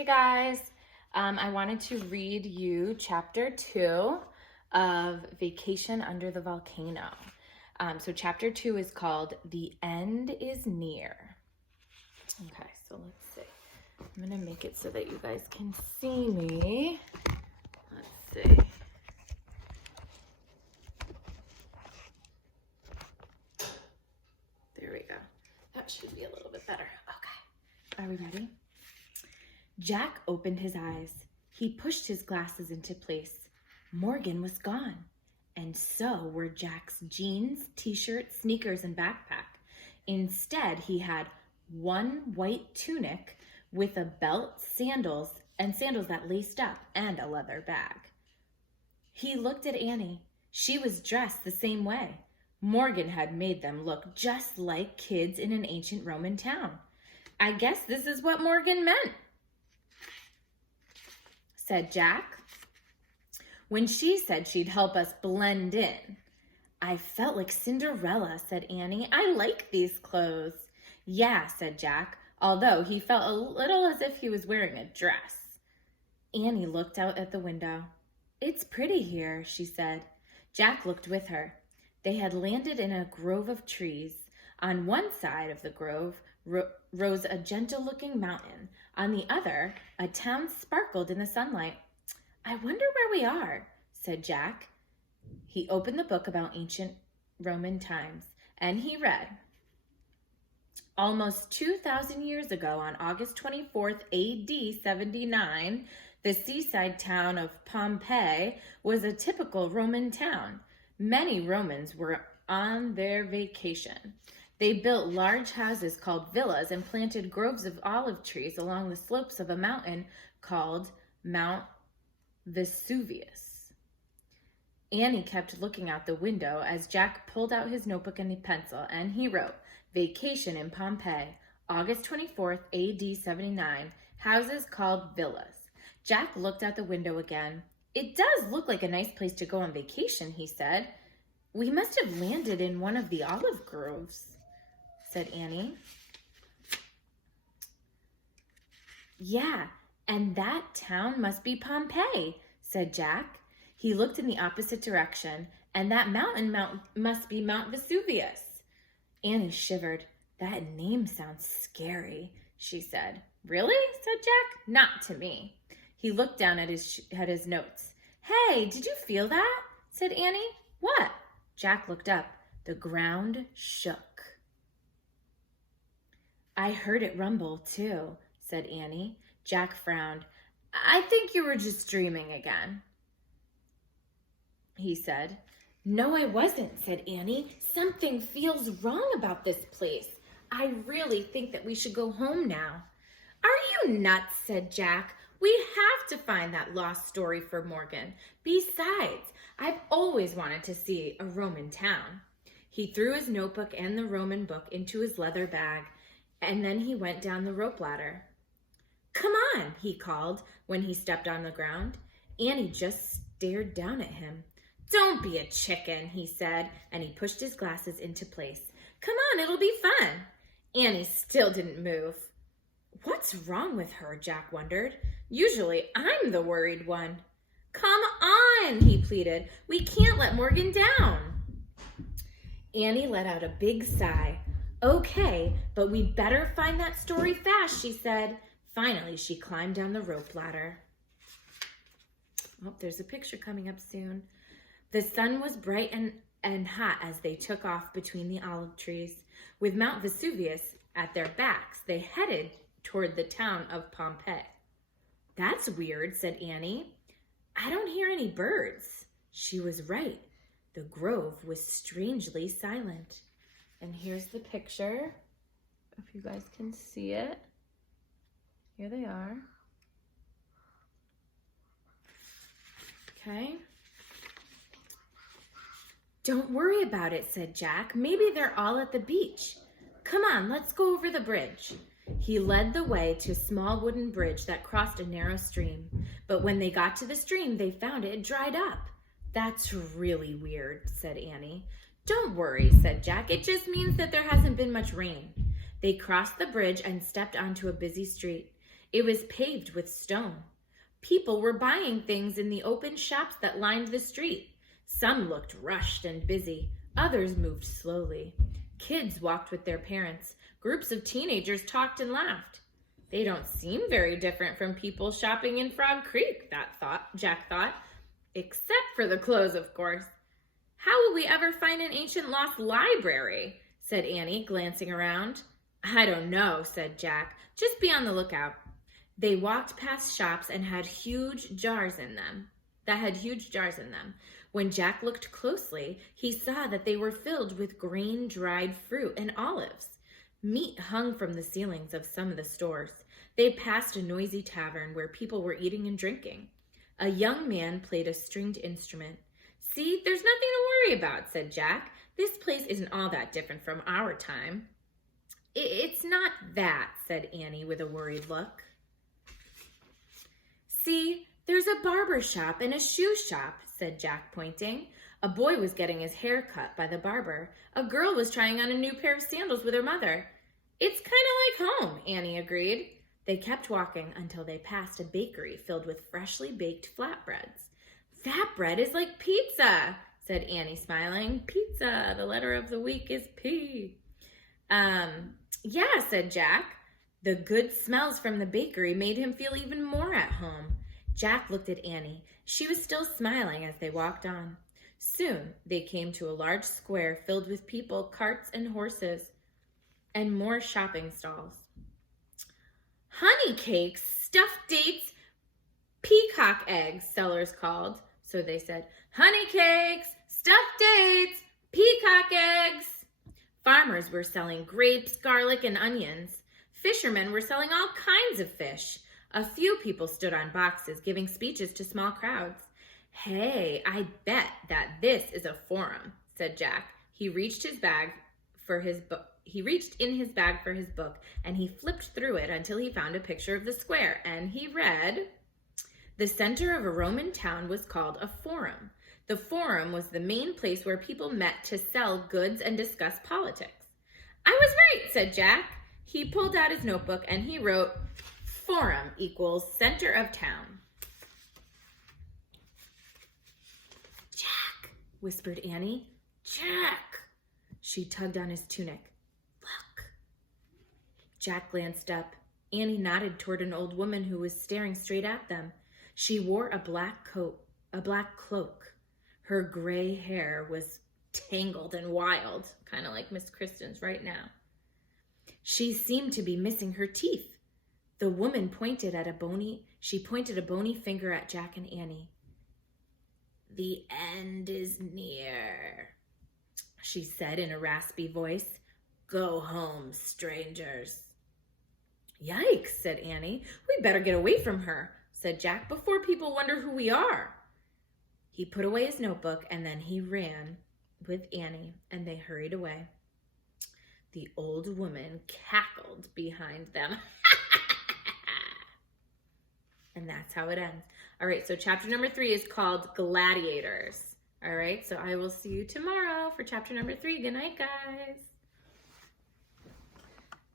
Hey guys, I wanted to read you chapter 2 of Vacation Under the Volcano. So chapter 2 is called The End is Near. Okay, so let's see. I'm gonna make it so that you guys can see me. Let's see. There we go. That should be a little bit better. Okay, are we ready? Jack opened his eyes. He pushed his glasses into place. Morgan was gone, and so were Jack's jeans, t-shirt, sneakers, and backpack. Instead, he had one white tunic with a belt, sandals that laced up, and a leather bag. He looked at Annie. She was dressed the same way. Morgan had made them look just like kids in an ancient Roman town. I guess this is what Morgan meant, said Jack, when she said she'd help us blend in. I felt like Cinderella, said Annie. I like these clothes. Yeah, said Jack, although he felt a little as if he was wearing a dress. Annie looked out at the window. It's pretty here, she said. Jack looked with her. They had landed in a grove of trees. On one side of the grove rose a gentle-looking mountain. On the other, a town sparkled in the sunlight. I wonder where we are, said Jack. He opened the book about ancient Roman times, and he read, almost 2,000 years ago, on August 24th, AD 79, the seaside town of Pompeii was a typical Roman town. Many Romans were on their vacation. They built large houses called villas and planted groves of olive trees along the slopes of a mountain called Mount Vesuvius. Annie kept looking out the window as Jack pulled out his notebook and a pencil, and he wrote, Vacation in Pompeii, August 24th, AD 79, houses called villas. Jack looked out the window again. It does look like a nice place to go on vacation, he said. We must have landed in one of the olive groves, said Annie. Yeah, and that town must be Pompeii, said Jack. He looked in the opposite direction, and that mountain must be Mount Vesuvius. Annie shivered. That name sounds scary, she said. Really? Said Jack. Not to me. He looked down at his notes. Hey, did you feel that? Said Annie. What? Jack looked up. The ground shook. I heard it rumble, too, said Annie. Jack frowned. I think you were just dreaming again, he said. No, I wasn't, said Annie. Something feels wrong about this place. I really think that we should go home now. Are you nuts, said Jack. We have to find that lost story for Morgan. Besides, I've always wanted to see a Roman town. He threw his notebook and the Roman book into his leather bag, and then he went down the rope ladder. Come on, he called when he stepped on the ground. Annie just stared down at him. Don't be a chicken, he said, and he pushed his glasses into place. Come on, it'll be fun. Annie still didn't move. What's wrong with her, Jack wondered. Usually I'm the worried one. Come on, he pleaded. We can't let Morgan down. Annie let out a big sigh. Okay, but we'd better find that story fast, she said. Finally, she climbed down the rope ladder. Oh, there's a picture coming up soon. The sun was bright and hot as they took off between the olive trees. With Mount Vesuvius at their backs, they headed toward the town of Pompeii. That's weird, said Annie. I don't hear any birds. She was right. The grove was strangely silent. And here's the picture, if you guys can see it. Here they are. Okay. Don't worry about it, said Jack. Maybe they're all at the beach. Come on, let's go over the bridge. He led the way to a small wooden bridge that crossed a narrow stream. But when they got to the stream, they found it had dried up. That's really weird, said Annie. Don't worry, said Jack. It just means that there hasn't been much rain. They crossed the bridge and stepped onto a busy street. It was paved with stone. People were buying things in the open shops that lined the street. Some looked rushed and busy. Others moved slowly. Kids walked with their parents. Groups of teenagers talked and laughed. They don't seem very different from people shopping in Frog Creek, Jack thought. Except for the clothes, of course. How will we ever find an ancient lost library? Said Annie, glancing around. I don't know, said Jack. Just be on the lookout. They walked past shops and had huge jars in them. When Jack looked closely, he saw that they were filled with grain-dried fruit and olives. Meat hung from the ceilings of some of the stores. They passed a noisy tavern where people were eating and drinking. A young man played a stringed instrument. See, there's nothing to worry about, said Jack. This place isn't all that different from our time. It's not that, said Annie with a worried look. See, there's a barber shop and a shoe shop, said Jack, pointing. A boy was getting his hair cut by the barber. A girl was trying on a new pair of sandals with her mother. It's kind of like home, Annie agreed. They kept walking until they passed a bakery filled with freshly baked flatbreads. That bread is like pizza, said Annie, smiling. Pizza, the letter of the week is P. Yeah, said Jack. The good smells from the bakery made him feel even more at home. Jack looked at Annie. She was still smiling as they walked on. Soon they came to a large square filled with people, carts, and horses, and more shopping stalls. Honey cakes, stuffed dates, peacock eggs, sellers called. So they said, honey cakes, stuffed dates, peacock eggs. Farmers were selling grapes, garlic, and onions. Fishermen were selling all kinds of fish. A few people stood on boxes, giving speeches to small crowds. Hey, I bet that this is a forum, said Jack. He reached in his bag for his book, and he flipped through it until he found a picture of the square, and he read, the center of a Roman town was called a forum. The forum was the main place where people met to sell goods and discuss politics. I was right, said Jack. He pulled out his notebook and he wrote, forum equals center of town. Jack, whispered Annie. Jack. She tugged on his tunic. Look. Jack glanced up. Annie nodded toward an old woman who was staring straight at them. She wore a black cloak. Her gray hair was tangled and wild, kind of like Miss Kristen's right now. She seemed to be missing her teeth. The woman pointed a bony finger at Jack and Annie. The end is near, she said in a raspy voice. Go home, strangers. Yikes, said Annie. We better get away from her, said Jack, before people wonder who we are. He put away his notebook and then he ran with Annie and they hurried away. The old woman cackled behind them. And that's how it ends. All right, so chapter number 3 is called Gladiators. All right, so I will see you tomorrow for chapter number 3. Good night, guys.